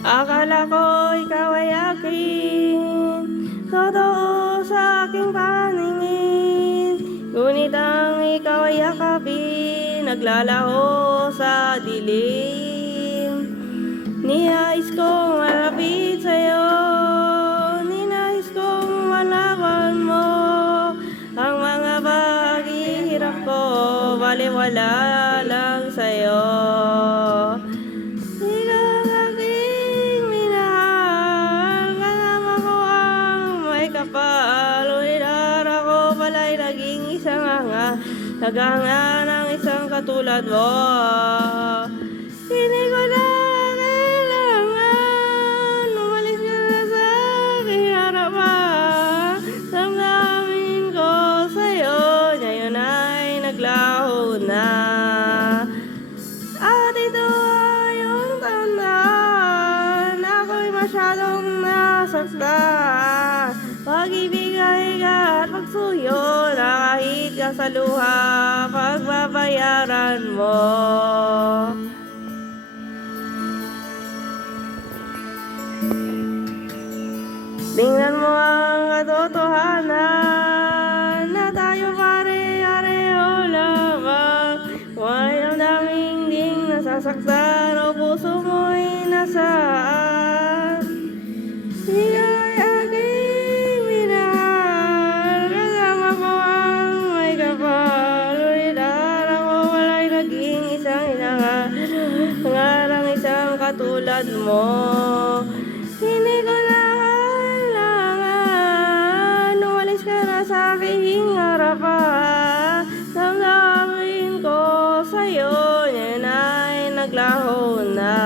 Akala ko ikaw ay akin, totoo sa aking paningin. Ngunit ang ikaw ay yakapin, naglalaho sa dilim. Niyais kong malapit sa'yo, ninais kong malaman mo ang mga paghihirap ko, baliwala lang sa'yo. Ikaw ang aking minahal, kasama ko ang may kapal. Ngunit araw ko pala'y naging isang naghanga ng isang katulad mo. Hindi ko na kailangan, umalis ka na sa aking harapan. Damdamin ko sa'yo, ngayon ay naglaho na. At ito ay yung tandaan, ako'y masyadong nasaktan. Pag-ibig ay higat, pagsuyo na kahit ka sa luha, pagbabayaran mo. Tingnan mo ang katotohanan na tayo pare-pareho lamang. May daming ding nasasaktan o puso mo'y nasaan. Ikaw ay aking minahal, kasama ko ang may kapal. Ngunit araw ko wala'y naging isang nangarang isang katulad mo. Hindi ko na kailangan, umalis ka na sa aking harapan. Damdamin ko sa'yo, ngayon ay naglaho na.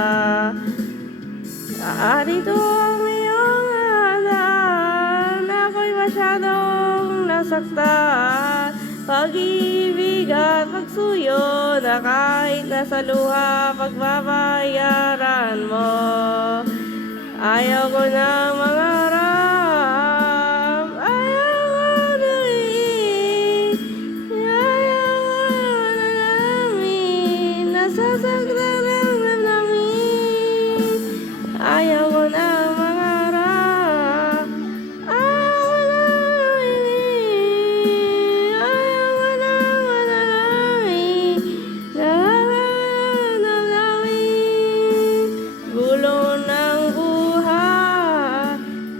Dito ang iyong handaan, ako'y masyadong nasaktan. Pag-ibig at pagsuyo na kahit nasa luha, pagbabayaran mo. Ayaw ko na mangarap, ayaw ko na iig, ayaw ko na namin, nasasaktan ang damdamin. Ayaw ko na mangarap, ayaw ko na iig, ayaw ko na manalangin, damdamin. Gulo ng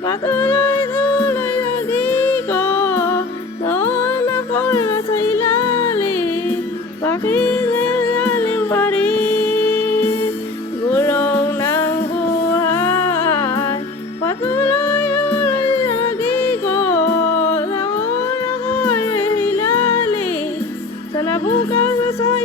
patuloy-tuloy nag-ikot, noon ako'y nasa ilalim, bakit ngayon lalim pa rin? Gulong ng buhay, patuloy-tuloy nag-ikot, noon ako'y nasa ilalim, sana bukas na sa'y